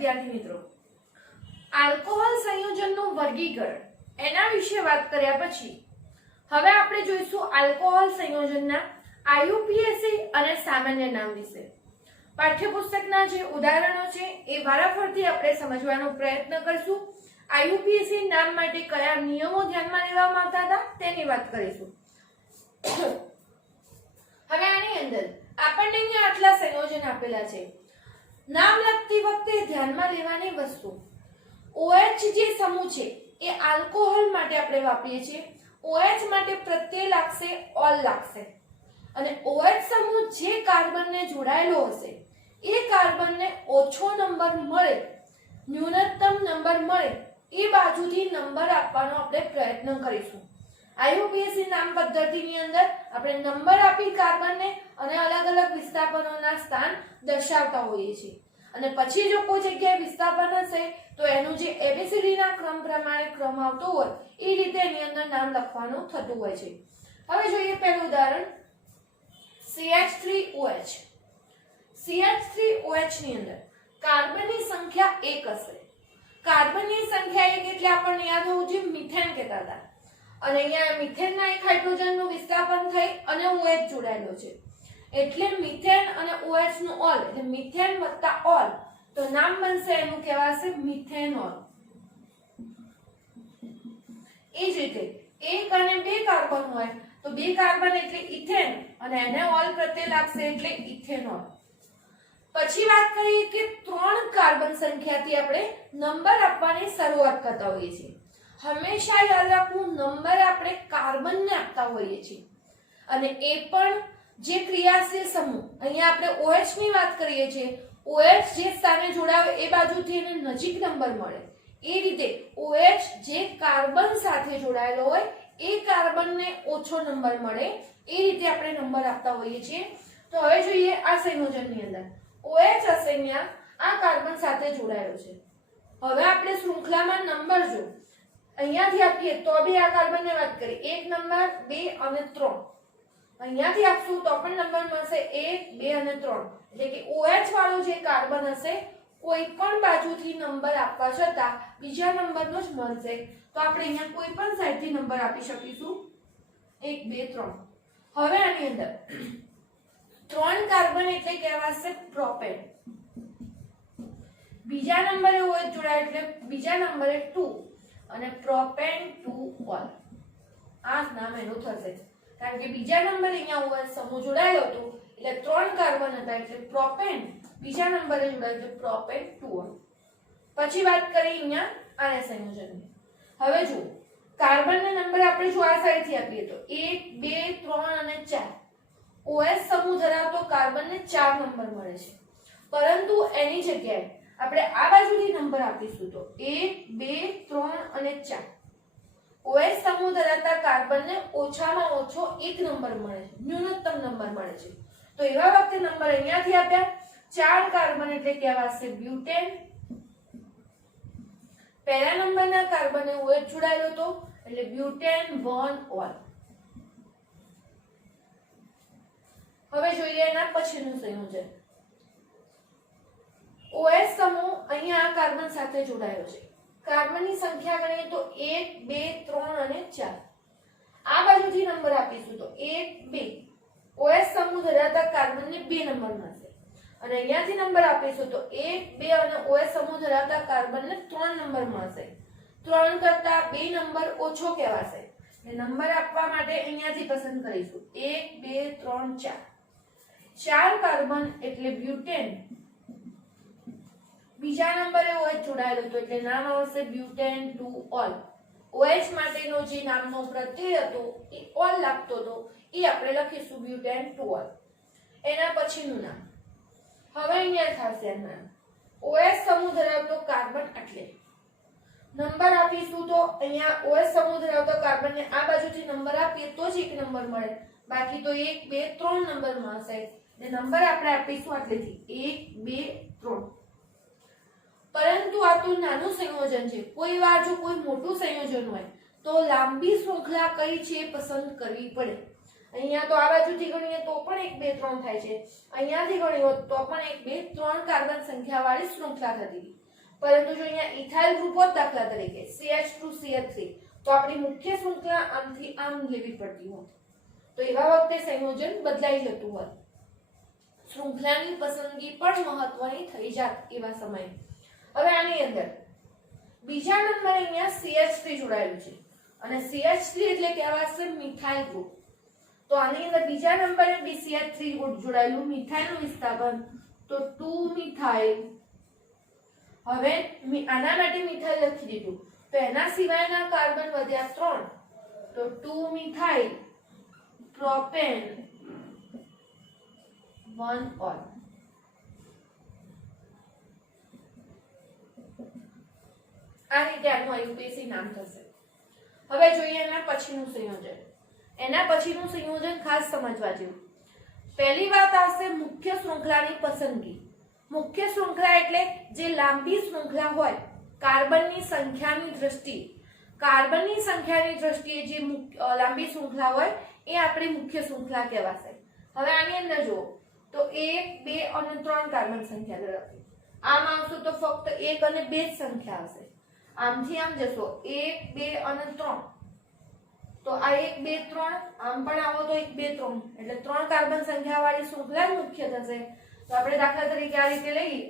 વિદ્યાર્થી મિત્રો, આલ્કોહોલ સંયોજનનું વર્ગીકરણ એના વિશે વાત કર્યા પછી હવે આપણે જોઈશું આલ્કોહોલ સંયોજનના આઈયુપીએસી અને સામાન્ય નામ વિશે. પાઠ્યપુસ્તકના જે ઉદાહરણો છે એ વારાફરતી આપણે સમજવાનો પ્રયત્ન કરશું. આઈયુપીએસી નામ માટે કયા નિયમો ધ્યાનમાં લેવામાં આવતા હતા તેની વાત કરીશું. હવે આની અંદર આપણને અહીંયા આટલા સંયોજન આપેલા છે. નામ લખતી વખતે ધ્યાનમાં લેવાની વસ્તુ, OH જે સમૂહ છે એ આલ્કોહોલ માટે આપણે વાપરીએ છીએ. OH માટે પ્રત્યય લાગશે, ઓલ લાગશે. અને OH સમૂહ જે કાર્બનને જોડાયેલો હશે એ કાર્બનને ઓછો નંબર મળે, ન્યૂનતમ નંબર મળે એ બાજુથી નંબર આપવાનો આપણે પ્રયત્ન કરીશું. આઈયુપીએસી નામ પદ્ધતિની અંદર આપણે નંબર આપી કાર્બનને અને અલગ અલગ વિસ્થાપનોના સ્થાન દર્શાવતા હોઈએ છીએ. અને પછી જો કોઈ જગ્યાએ વિસ્થાપન હશે તો એનું જે ABCD ના ક્રમ પ્રમાણે ક્રમ આવતો હોય એ રીતે એની અંદર નામ લખવાનું થતું હોય છે. હવે જોઈએ પહેલું ઉદાહરણ, CH3OH. CH3OH ની અંદર કાર્બનની સંખ્યા 1 હશે. કાર્બનની સંખ્યા 1 એટલે આપણને યાદ હોવું જોઈએ મિથેન કહેતા હતા. અને અહીંયા મિથેનના એક હાઇડ્રોજનનું વિસ્થાપન થઈ અને OH જોડાયેલો છે એટલે મિથેન અને OH નું ઓલ એટલે મિથેન વત્તા ઓલ તો નામ બનશે એનું કહેવાશે મિથેનોલ. એ જ રીતે એક અને બે કાર્બન હોય તો બે કાર્બન એટલે ઇથેન અને એને ઓલ પ્રત્યે લાગશે એટલે ઇથેનોલ. પછી વાત કરીએ કે 3 કાર્બન સંખ્યાથી આપણે નંબર આપવાની શરૂઆત કરતા હોઈએ છીએ. હંમેશા યાદ રાખવું, નંબર આપણે કાર્બનને આપતા હોઈએ છીએ અને એ પણ જે ક્રિયાશીલ સમૂહ, અહીંયા આપણે OH ની વાત કરીએ છીએ, OH જે સ્થાને જોડાવે એ બાજુથી એને નજીક નંબર મળે. એ રીતે OH જે કાર્બન સાથે જોડાયેલો હોય એ કાર્બનને ઓછો નંબર મળે એ રીતે આપણે નંબર આપતા હોઈએ છીએ. તો હવે જોઈએ આ સંયોજનની અંદર OH હશે અહીંયા આ કાર્બન સાથે જોડાયેલો છે. હવે આપણે શૃંખલામાં નંબર જો અહીંયાથી આપીએ તો બી આ કાર્બનને વાત કરીએ 1 નંબર 2 અને 3. અહીંયાથી આપશું તો પણ નંબર મળશે 1 2 અને 3 એટલે કે OH વાળો જે કાર્બન હશે કોઈ પણ બાજુથી નંબર આપવા છતાં બીજા નંબરનો જ મળશે. તો આપણે અહીંયા કોઈ પણ સાઈડથી નંબર આપી શકીશું 1 2 3. હવે આની અંદર 3 કાર્બન એટલે કહેવાશે પ્રોપેન. બીજા નંબરે OH જોડાય એટલે બીજા નંબરે 2 અને પ્રોપેન 2 ઓલ. આ નામ એનું થશે કારણ કે બીજા નંબરે અહીંયા OH સમૂહ જોડાયેલો હતો એટલે 3 કાર્બન હતા એટલે પ્રોપેન, બીજા નંબરે જોડાય એટલે પ્રોપેન 2 ઓલ. પછી વાત કરીએ અહીંયા આના સંયોજનની. હવે જો કાર્બનના નંબર આપણે જો આ સાઈડથી આપીએ તો 1 2 3 અને 4. OH સમૂહ ધરાવતો કાર્બનને 4 નંબર મળે છે, પરંતુ એની જગ્યાએ આપણે આ બાજુથી નંબર આપીશું તો 1 2 3 અને 4. OH સમૂહ ધરાવતા કાર્બનને ઓછામાં ઓછો 1 નંબર મળે છે, ન્યૂનતમ નંબર મળે છે. તો એવા વખતે નંબર અહીંયાથી આપ્યા 4 કાર્બન એટલે કહેવાશે બ્યુટેન. પહેલા નંબરના કાર્બનને OH જોડાયેલો હતો એટલે બ્યુટેન 1 ઓલ. હવે જોઈએ એના પછીનું સંયોજન. OH સમૂહ અહીંયા આ કાર્બન સાથે જોડાયેલો છે. કાર્બનની સંખ્યા ગણીએ તો 1 2 3 અને 4. આ બાજુથી નંબર આપીશું તો 1 2. OH સમૂહ ધરાવતા કાર્બનને 2 નંબર મળશે અને અહીંયાથી નંબર આપીશું તો 1 2 અને OH સમૂહ ધરાવતા કાર્બનને 3 નંબર મળશે. 3 કરતા 2 નંબર ઓછો કહેવાશે. નંબર આપવા માટે અહીંયાથી પસંદ કરીશું 1 2 3 4. 4 કાર્બન એટલે બ્યુટેન. બીજા નંબરે OH જોડાયેલો હતો એટલે નામ આવશે બ્યુટેન 2 ઓલ. OH માટેનો જે નામનો પ્રત્યય હતો એ ઓલ લાગતો હતો એ આપણે લખીશું બ્યુટેન 2 ઓલ. એના પછીનું નામ હવે અહીંયા થશે નામ OH સમૂહ ધરાવતો કાર્બન એટલે નંબર આપીશું તો અહીંયા OH સમૂહ ધરાવતો કાર્બનને આ બાજુથી નંબર આપીએ તો જ એક નંબર મળે, બાકી તો 1 2 3 નંબર મળશે. એટલે નંબર આપણે આપીશું આટલેથી 1 2 3. પરંતુ આ તો નાનું સંયોજન છે. કોઈ વાર જો કોઈ મોટું સંયોજન હોય તો લાંબી શૃંખલા કઈ છે પસંદ કરવી પડે. અહીંયા તો આ બાજુથી ગણીએ તો પણ 1 2 3 થાય છે, અહીંયાથી ગણીએ તો પણ 1 2 3 કાર્બન સંખ્યા વાળી શૃંખલા થતી હતી. પરંતુ જો અહીંયા ઇથાઇલ ગ્રુપ હોત દાખલા તરીકે CH2CH3 તો આપણી મુખ્ય શૃંખલા આમથી આમ લેવી પડતી હોત, તો એવા વખતે સંયોજન બદલાઈ જતું હોત, શૃંખલાની પસંદગી પણ મહત્વની થઈ જાત એવા સમયે. હવે આની અંદર બીજા નંબરે અહીંયા CH3 જોડાયેલું છે અને CH3 એટલે કહેવાશે મિથાઇલ ગ્રુપ. તો આની અંદર બીજા નંબરે BCH3 જોડાયેલું મિથાઇલનું વિસ્થાપન તો 2 મિથાઇલ. હવે આના માટે મિથાઇલ લખી દીધું, તો એના સિવાયના કાર્બન વધ્યા 3 તો 2 મિથાઇલ પ્રોપેન 1 ઓલ. આ રીતે આનું આઈયુપીએસી નામ થશે. હવે જોઈએ એના પછીનું સંયોજન. એના પછીનું સંયોજન ખાસ સમજવા જેવું. પહેલી વાત આવશે મુખ્ય શૃંખલાની પસંદગી. મુખ્ય શૃંખલા એટલે જે લાંબી શૃંખલા હોય, કાર્બનની સંખ્યાની દ્રષ્ટિએ, કાર્બનની સંખ્યાની દ્રષ્ટિએ જે લાંબી શૃંખલા હોય એ આપણી મુખ્ય શૃંખલા કહેવાશે. હવે આની અંદર જુઓ તો 1, 2 અને 3 કાર્બન સંખ્યા ધરાવતી. આમ આવશો તો ફક્ત 1 અને 2 જ સંખ્યા આવશે. આમથી આમ જશો 1, 2 અને 3 તો આ 1, 2, 3, આમ પણ આવો તો 1, 2, 3 એટલે 3 કાર્બન સંખ્યા વાળી શૃંખલા જ મુખ્ય થશે. તો આપણે દાખલા તરીકે આ રીતે લઈએ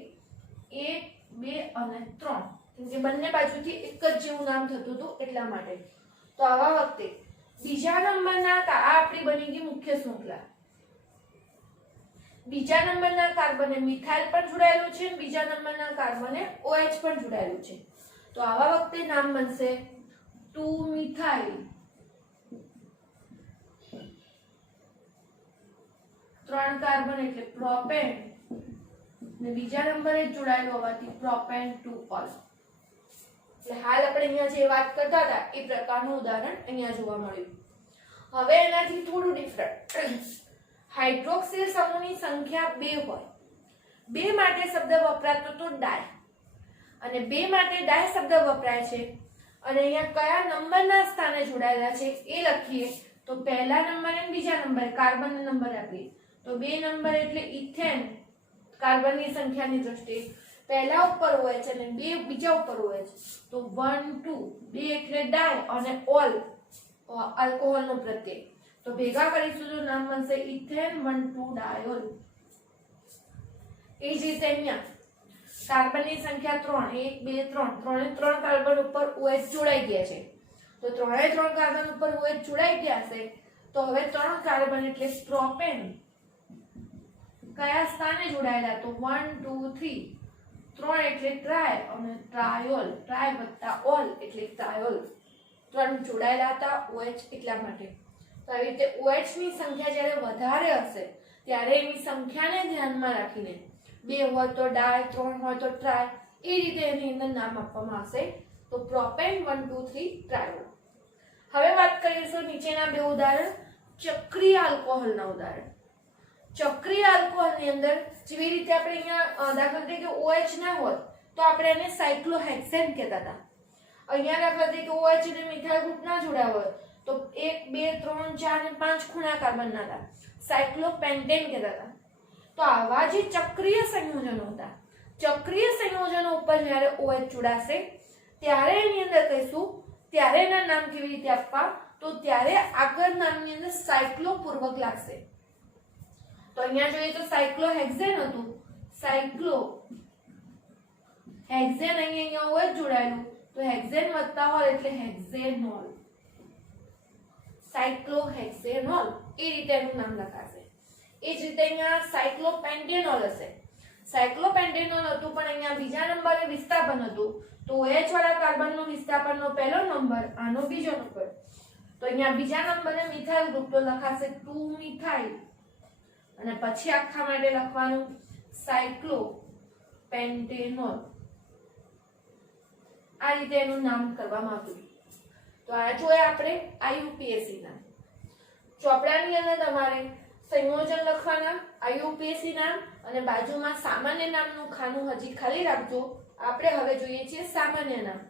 1, 2 અને 3, કેમ કે બંને બાજુથી એક જ જેવું નામ થતું હતું એટલા માટે. તો આવા વખતે બીજા નંબરના આ આપણી બની ગઈ મુખ્ય શૃંખલા. બીજા નંબરના કાર્બને મિથાઇલ પણ જોડાયેલું છે, બીજા નંબરના કાર્બને OH પણ જોડાયેલું છે. તો આવા વખતે નામ બનશે 2 મિથાઇલ 3 કાર્બન એટલે પ્રોપેન ને બીજા નંબરે જોડાયેલું હોવાથી પ્રોપેન 2 ઓલ. એટલે હાલ આપણે અહીંયા જે વાત કરતા હતા એ પ્રકારનું ઉદાહરણ અહીંયા જોવા મળ્યું. હવે એનાથી થોડું ડિફરન્ટ. હાઇડ્રોક્સિલ સમૂહની સંખ્યા 2 હોય, 2 માટે શબ્દ વપરાતો તો ડાય અને 2 માટે ડાય શબ્દ વપરાય છે અને અહીંયા કયા નંબરના સ્થાને જોડાયેલા છે એ લખીએ તો પહેલા નંબર અને બીજા નંબર કાર્બન નંબર આપીએ તો 2 નંબર એટલે ઇથેન. કાર્બનની સંખ્યાની દ્રષ્ટિએ પહેલા ઉપર OH અને 2 બીજા ઉપર OH તો 1, 2, 2 એટલે ડાય અને ઓલ આલ્કોહોલનો પ્રત્યય. તો ભેગા કરીશું તો નામ બનશે ઇથેન 1,2 ડાયોલ. એ જ રીતે અહીંયા કાર્બનની સંખ્યા 3, 1, 2, 3, 3 કાર્બન ઉપર OH જોડાઈ ગયા છે. તો 3 કાર્બન ઉપર OH જોડાઈ ગયા છે તો હવે 3 કાર્બન એટલે પ્રોપેન કયા સ્થાને જોડાયેલા તો 1, 2, 3, 3 એટલે ટ્રાય અને ટ્રાયોલ, ટ્રાય વત્તા ઓલ એટલે ટ્રાયોલ. 3 જોડાયેલા હતા OH એટલા માટે. તો આવી રીતે OH ની સંખ્યા જ્યારે વધારે હશે ત્યારે એની સંખ્યાને ધ્યાનમાં રાખીને 2 હોય તો ડાય, 3 હોય તો ટ્રાય, એ રીતે એની અંદર નામ આપવામાં આવશે. તો પ્રોપેન 1, 2, 3 ટ્રાયોલ. હવે વાત કરીશું નીચેના બે ઉદાહરણ ચક્રીય આલ્કોહોલના ઉદાહરણ. ચક્રીય આલ્કોહોલની અંદર જેવી રીતે આપણે અહીંયા દાખલા તરીકે OH ના હોય તો આપણે એને સાયક્લોહેક્સેન કહેતા હતા. અહીંયા દાખલા તરીકે OH અને મિથાઇલ ગ્રુપ ના જોડાયા હોય તો 1, 2, 3, 4 અને 5 ખૂણા કાર્બન ના હતા, સાયક્લોપેન્ટેન કહેતા હતા. તો આવા જે ચક્રીય સંયોજનો હતા, ચક્રીય સંયોજનો ઉપર જ્યારે OH જોડાશે ત્યારે એની અંદર કહીશું ત્યારે એના નામ કેવી રીતે આપવા તો ત્યારે આગળ નામની અંદર સાયક્લો પૂર્વક લાગશે. તો અહીંયા જોઈએ તો સાયક્લોહેક્સેન હતું, સાયક્લોહેક્સેન અહીંયા OH જોડાયેલું તો હેક્સેન વત્તા ઓલ એટલે હેક્સેનોલ, સાયક્લોહેક્સેનોલ એ રીતે એનું નામ લખાશે. એ જ રીતે અહીંયા સાયક્લોપેન્ટેનોલ હશે, સાયક્લોપેન્ટેનોલ હતું પણ અહીંયા બીજા નંબરે વિસ્થાપન હતું તો OH વાળા કાર્બનનો વિસ્થાપનનો પહેલો નંબર, આનો બીજો નંબર. તો અહીંયા બીજા નંબરે મિથાઇલ ગ્રુપ તો લખાશે 2 મિથાઇલ અને પછી આખા માટે લખવાનું સાયક્લોપેન્ટેનોલ. આ રીતે એનું નામ કરવામાં આવ્યું. તો આ જોઈએ આપણે આઈયુપીએસી નામ. ચોપડાની અંદર તમારે સંયોજન લખવાના, આઈયુપીએસી નામ અને બાજુમાં સામાન્ય નામનું ખાનું હજી ખાલી રાખજો. આપણે હવે જોઈએ છીએ સામાન્ય નામ,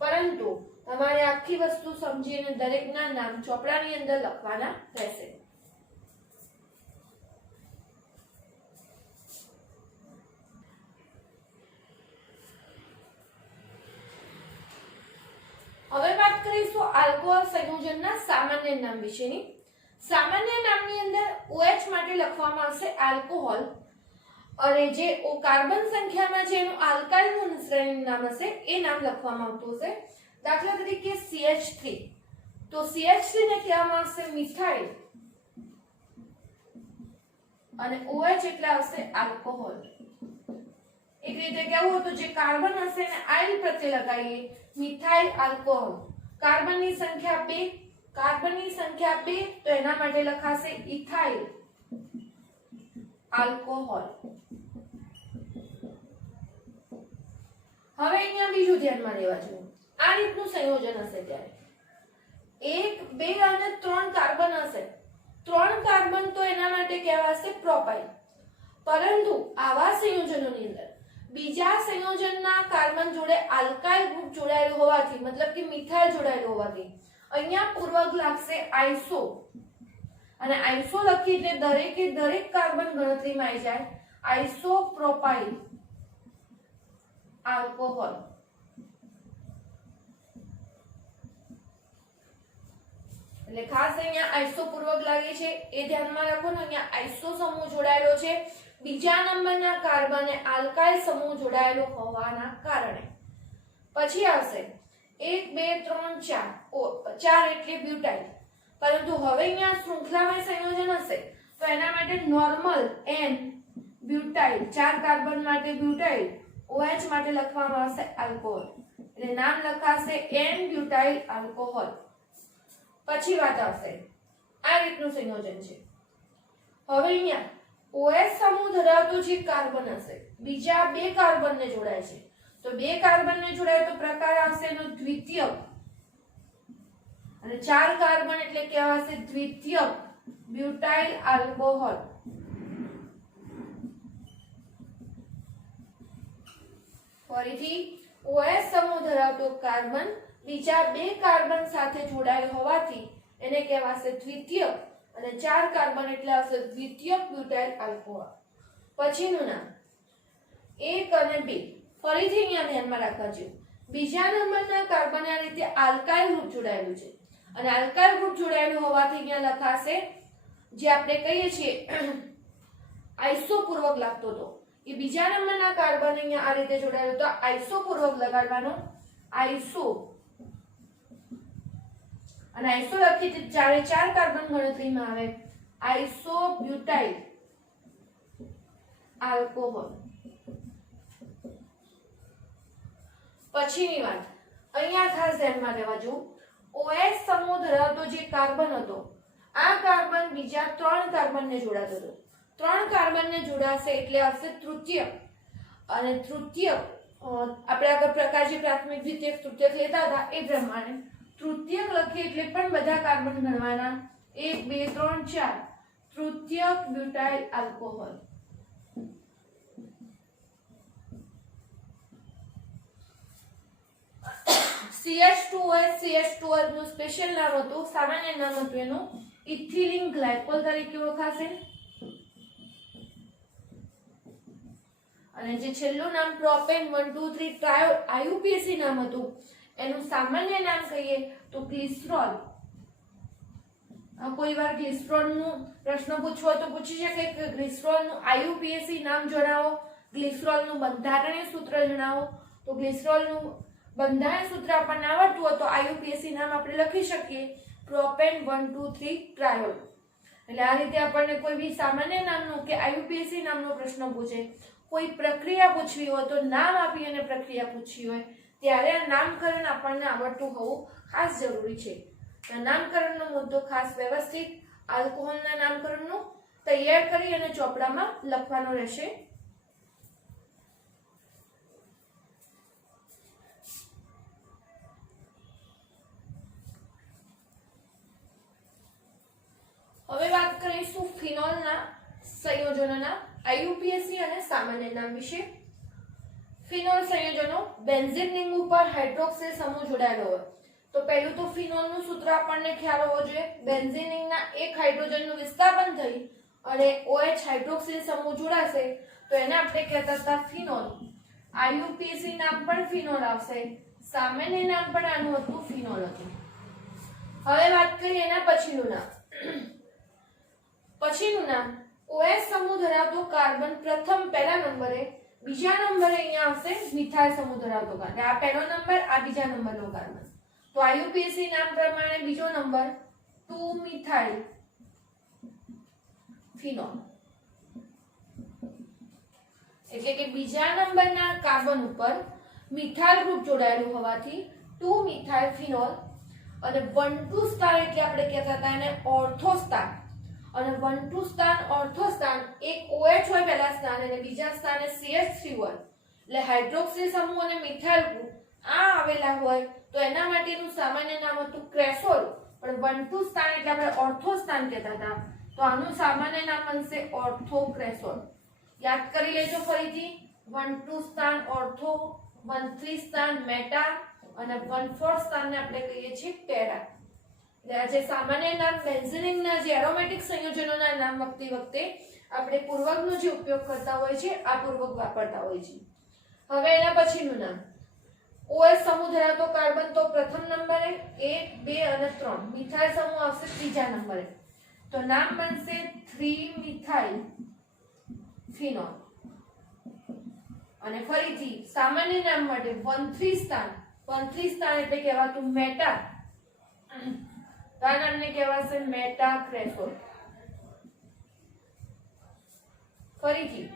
પરંતુ તમારે આખી વસ્તુ સમજીને દરેકના નામ ચોપડાની અંદર લખવાના રહેશે. વાત કરીશું આલ્કોહોલ સંયોજનના સામાન્ય નામ વિશેની. સામાન્ય નામની અંદર OH માટે લખવામાં આવશે આલ્કોહોલ, અને જે કાર્બન સંખ્યામાં જે એનું આલ્કાઇલનું શ્રેણી નામ હશે એ નામ લખવામાં આવતું હશે. દાખલા તરીકે CH3, તો CH3 ને કહેવામાં આવશે મિથાઇલ, અને OH એટલે આવશે આલ્કોહોલ. એક રીતે કહેવું હોય તો જે કાર્બન હશે એને આઇલ પ્રત્યે લગાવીએ, મિથાઇલ આલ્કોહોલ. કાર્બનની સંખ્યા 2, તો એના માટે લખાશે ઇથાઇલ આલ્કોહોલ. હવે અહીંયા બીજું ધ્યાનમાં લેવા જેવું, આ રીતનું સંયોજન હશે ત્યારે 1, 2 અને 3 કાર્બન હશે. 3 કાર્બન તો એના માટે કહેવાશે પ્રોપાઇલ. પરંતુ આવા સંયોજનોની અંદર બીજા સંયોજનના કાર્બન જોડે આલ્કાઇલ ગ્રુપ જોડાયેલું હોવાથી, મતલબ કે મિથાઇલ જોડાયેલું હોવાથી અહીંયા પૂર્વક લાગશે આઇસો, અને આઇસો લખી એટલે દરેકે દરેક કાર્બન ગણતરીમાં આવી જાય આઇસોપ્રોપાઇલ આલ્કોહોલ. એટલે ખાસ અહીંયા આઇસો પૂર્વક લાગે છે એ ધ્યાનમાં રાખો ને. અહીંયા આઇસો સમૂહ જોડાયેલો છે બીજા નંબરના કાર્બને આલ્કાઇલ સમૂહ જોડાયેલો હોવાના કારણે. પછી આવશે 1, 2, 3, 4 એટલે બ્યુટાઇલ. પરંતુ હવે અહીંયા શૃંખલામય સંયોજન હશે તો એના માટે નોર્મલ N બ્યુટાઇલ, 4 કાર્બન માટે બ્યુટાઇલ, OH માટે લખવામાં આવશે આલ્કોહોલ, એટલે નામ લખાશે N બ્યુટાઇલ આલ્કોહોલ. પછી વાત આવશે આ રીતનું સંયોજન છે. હવે અહીંયા OH સમૂહ ધરાવતો જે કાર્બન હશે બીજા 2 કાર્બનને જોડાય છે, તો 2 કાર્બનને જોડાય તો પ્રકાર આવશે એનો દ્વિતીયક, અને 4 કાર્બન એટલે કહેવાશે દ્વિતીયક બ્યુટાઇલ આલ્કોહોલ. ફરીથી OH સમૂહ ધરાવતો કાર્બન બીજા 2 કાર્બન સાથે જોડાયેલ હોવાથી એને કહેવાશે દ્વિતીયક, અને 4 કાર્બન એટલે આવશે દ્વિતીયક બ્યુટાઇલ આલ્કોહોલ. પછીનું નામ 1 અને 2, ફરીથી અહીંયા ધ્યાનમાં રાખવા જેવું, બીજા નંબરના કાર્બન આ રીતે આલ્કાઇલ ગ્રુપ જોડાયેલું છે, અને આલ્કાઇલ ગ્રુપ જોડાયેલું હોવાથી અહીંયા લખાશે જે આપણે કહીએ છીએ આઇસો પૂર્વક લાગતો હતો એ બીજા નંબરના કાર્બન અહીંયા આ રીતે જોડાયેલું, તો આઇસો પૂર્વક લગાડવાનો આઇસો, અને આઇસો લખી ચારે 4 કાર્બન ગણતરીમાં આવે આઇસોબ્યુટાઇલ આલ્કોહોલ. પછીની વાત અહીંયા ખાસ ધ્યાનમાં રહેવા જેવું, OH સમૂહ ધરાવતો જે કાર્બન હતો આ કાર્બન બીજા 3 કાર્બનને જોડાતો હતો. 3 કાર્બનને જોડાશે એટલે આવશે તૃતીયક, અને તૃતીયક આપણે આગળ પ્રકાર જે પ્રાથમિક દ્વિતીયક તૃતીયક લેતા હતા એ પ્રમાણે તૃતીયક લખીએ એટલે પણ બધા કાર્બન ગણવાના 1, 2, 3, 4 તૃતીયક બ્યુટાઇલ આલ્કોહોલ. CH2OH નું સ્પેશિયલ નામ હતું, સામાન્ય નામ હતું એનું ઇથિલિન ગ્લાયકોલ તરીકે ઓળખાશે. અને જે છેલ્લું નામ પ્રોપેન 1, 2, 3 ટ્રાયોલ IUPAC નામ હતું એનું સામાન્ય નામ કહીએ તો ગ્લિસરોલ. કોઈ વાર ગ્લિસરોલ નું પ્રશ્ન પૂછવો તો પૂછી શકે કે ગ્લિસરોલ નું IUPAC નામ જણાવો, ગ્લિસરોલ નું બંધારણીય સૂત્ર જણાવો. તો ગ્લિસરોલ નું બંધારણ સૂત્ર આપણને આવડતું હોય તો IUPAC નામ આપણે લખી શકીએ પ્રોપેન 1, 2, 3 ટ્રાયોલ. એટલે આ રીતે આપણને કોઈ બી સામાન્ય નામનો કે IUPAC નામનો પ્રશ્ન પૂછે, કોઈ પ્રક્રિયા પૂછવી હોય તો નામ આપી અને પ્રક્રિયા પૂછવી હોય ત્યારે આ નામકરણ આપણને આવડતું હોવું ખાસ જરૂરી છે. નામકરણનો મુદ્દો ખાસ વ્યવસ્થિત આલ્કોહોલના નામકરણનું તૈયાર કરી અને ચોપડામાં લખવાનો રહેશે. હવે વાત કરીશું ફિનોલના સંયોજનોના IUPAC અને સામાન્ય નામ વિશે. ફિનોલ સંયોજનો બેન્ઝીન રિંગ ઉપર હાઇડ્રોક્સિલ સમૂહ જોડાયેલો હોય તો પહેલું તો ફિનોલનું સૂત્ર આપણને ખ્યાલ હોવો જોઈએ. બેન્ઝીન રિંગના એક હાઇડ્રોજનનું વિસ્થાપન થઈ અને OH હાઇડ્રોક્સિલ સમૂહ જોડાશે તો એને આપણે કહેતા હતા ફિનોલ. IUPAC નામ પણ ફિનોલ આવશે, સામાન્ય નામ પણ આનું હતું ફિનોલ હતું. હવે વાત કરીએ એના પછીનું નામ. પછીનું નામ OH સમૂહ ધરાવતો કાર્બન પ્રથમ પહેલા નંબરે, બીજા નંબરે અહીંયા આવશે મિથાઇલ સમૂહ ધરાવતો કાર્બન. આ પહેલો નંબર, આ બીજા નંબરનો કાર્બન. તો IUPAC નામ પ્રમાણે બીજો નંબર 2 મિથાઇલ ફિનોલ. એટલે કે બીજા નંબરના કાર્બન ઉપર મિથાઇલ ગ્રુપ જોડાયેલું હોવાથી 2 મિથાઇલ ફિનોલ. અને 1-2 સ્થાન એટલે આપણે કહેતા હતા એને ઓર્થો સ્થાન. અને 1-2 સ્થાન ઓર્થો સ્થાન, એક OH હોય પહેલા સ્થાન અને બીજા સ્થાને CH3 હોય, એટલે હાઇડ્રોક્સિલ સમૂહ અને મિથાઇલ ગ્રુપ આ આવેલા હોય તો એના માટેનું સામાન્ય નામ હતું ક્રેસોલ. પણ 1-2 સ્થાન એટલે આપણે ઓર્થો સ્થાન કહેતા હતા, તો આનું સામાન્ય નામ બનશે ઓર્થોક્રેસોલ. યાદ કરી લેજો ફરીથી. 1-2 સ્થાન ઓર્થો, 1-3 સ્થાન મેટા અને 1-4 સ્થાનને આપણે કહીએ છીએ પેરા. એટલે જે સામાન્ય નામ બેન્ઝીનના જે એરોમેટિક સંયોજનોના નામ લખતી વખતે આપણે પૂર્વકનો જે ઉપયોગ કરતા હોય છે આ પૂર્વક વાપરતા હોય છે. હવે એના પછીનું નામ OH સમૂહ ધરાવતો કાર્બન તો પ્રથમ નંબરે, 1, 2 અને 3. મિથાઇલ સમૂહ આવશે ત્રીજા નંબરે, તો નામ બનશે 3 મિથાઇલ ફિનોલ. અને ફરીથી સામાન્ય નામ માટે 1-3 સ્થાન, 1-3 સ્થાન એટલે કહેવાતું મેટા, તો આ નામને કહેવાશે મેટાક્રેસોલ. ફરીથી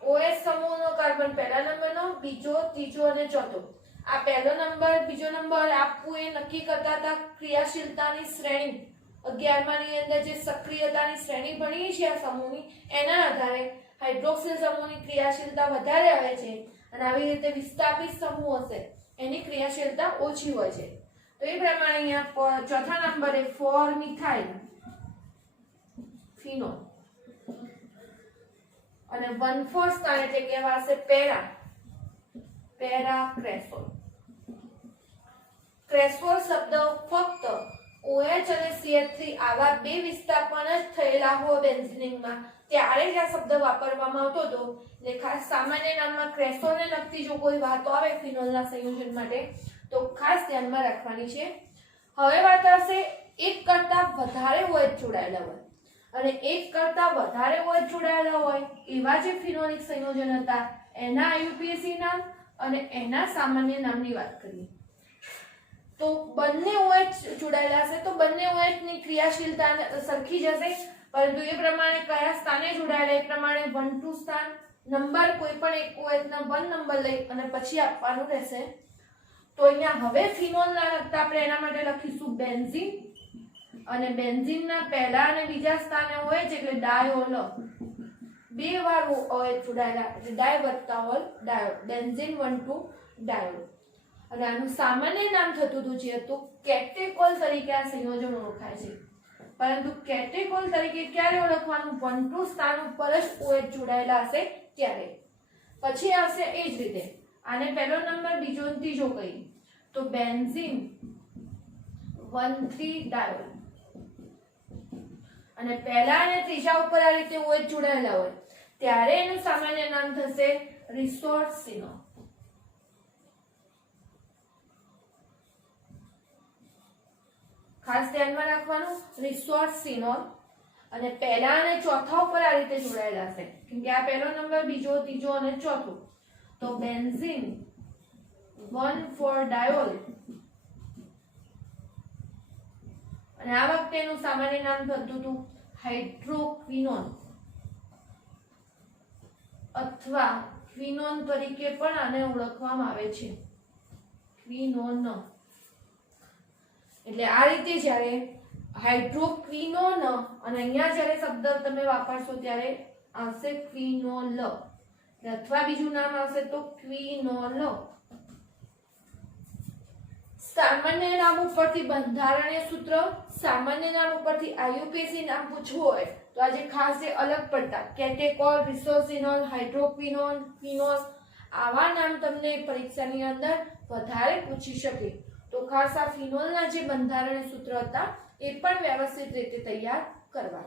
OH સમૂહનો કાર્બન પહેલા નંબરનો, બીજો, ત્રીજો અને ચોથો. આ પહેલો નંબર, બીજો નંબર આપવું એ નક્કી કરતા હતા ક્રિયાશીલતાની શ્રેણી. 11માની અંદર જે સક્રિયતાની શ્રેણી ભણી છે આ સમૂહની, એના આધારે હાઇડ્રોક્સિલ સમૂહની ક્રિયાશીલતા વધારે આવે છે અને આવી રીતે વિસ્થાપિત સમૂહ હશે એની ક્રિયાશીલતા ઓછી હોય છે. તો એ પ્રમાણે અહીંયા ચોથા નંબરે 4 મિથાઇલ ફિનોલ અને 1-4 સ્થાન એટલે કહેવાશે પેરાક્રેસોલ. ક્રેસોલ શબ્દ ફક્ત OH અને CH3 આવા બે વિસ્થાપન જ થયેલા હોય બેન્ઝીનમાં ત્યારે જ આ શબ્દ વાપરવામાં આવતો હતો. એટલે ખાસ સામાન્ય નામમાં ક્રેસોલને લગતી જો કોઈ વાતો આવે ફિનોલના સંયોજન માટે તો ખાસ ધ્યાનમાં રાખવાની છે. હવે વાત આવશે એક કરતા વધારે OH જોડાયેલા હોય અને એક કરતા વધારે OH જોડાયેલા હોય એવા જે ફિનોલિક સંયોજન હતા એના IUPAC નામ અને એના સામાન્ય નામની વાત કરીએ. તો બંને OH જોડાયેલા હશે તો બંને OH ની ક્રિયાશીલતા સરખી જશે, પરંતુ એ પ્રમાણે કયા સ્થાને જોડાયેલા એ પ્રમાણે 1-2 સ્થાન નંબર કોઈ પણ એક OH ના 1 નંબર લઈ અને પછી આપવાનું રહેશે. તો અહીંયા હવે ફિનોલ ના લગતા આપણે એના માટે લખીશું બેન્ઝીન અને બેન્ઝીનના પહેલા અને બીજા સ્થાને OH એટલે ડાયોલ. બે વાર OH જોડાયેલા એટલે ડાય વત્તા ઓલ ડાયોલ, બેન્ઝીન 1-2 ડાયોલ. અને આનું સામાન્ય નામ થતું હતું જે હતું કેટેકોલ તરીકે આ સંયોજન ઓળખાય છે. પરંતુ કેટેકોલ તરીકે ક્યારે ઓળખવાનું? 1-2 સ્થાન ઉપર જ OH જોડાયેલા હશે ત્યારે. પછી આવશે એ જ રીતે આને પહેલો નંબર, બીજો અને ત્રીજો કહીએ તો બેન્ઝીન 1-3 ડાયોલ. અને પહેલા અને ત્રીજા ઉપર આ રીતે OH જોડાયેલા હોય ત્યારે એનું સામાન્ય નામ થશે રિસોર્સિનોલ. ખાસ ધ્યાનમાં રાખવાનું રિસોર્સિનોલ. અને પહેલા અને ચોથા ઉપર આ રીતે જોડાયેલા હશે કેમ કે આ પહેલો નંબર, બીજો, ત્રીજો અને ચોથો. તો બેન્ઝીન 1,4 ડાયોલ અને આ વખતે એનું સામાન્ય નામ થતું હતું હાઇડ્રોક્વિનોન અથવા ક્વિનોન તરીકે પણ આને ઓળખવામાં આવે છે, ક્વિનોન. એટલે આ રીતે જ્યારે હાઇડ્રોક્વિનોન અને અહીંયા જ્યારે શબ્દ તમે વાપરશો ત્યારે આવશે ક્વિનોલ અથવા બીજું નામ આવશે તો ક્વિનોલ. સામાન્ય નામ ઉપરથી બંધારણીય સૂત્ર, સામાન્ય નામ ઉપરથી IUPAC નામ પૂછવું હોય તો આજે ખાસ જે અલગ પડતા કેટેકોલ, રિસોર્સિનોલ, હાઇડ્રોક્વિનોન, ક્વિનોલ આવા નામ તમને પરીક્ષાની અંદર વધારે પૂછી શકે. તો ખાસ આ ફિનોલના જે બંધારણીય સૂત્ર હતા એ પણ વ્યવસ્થિત રીતે તૈયાર કરવા.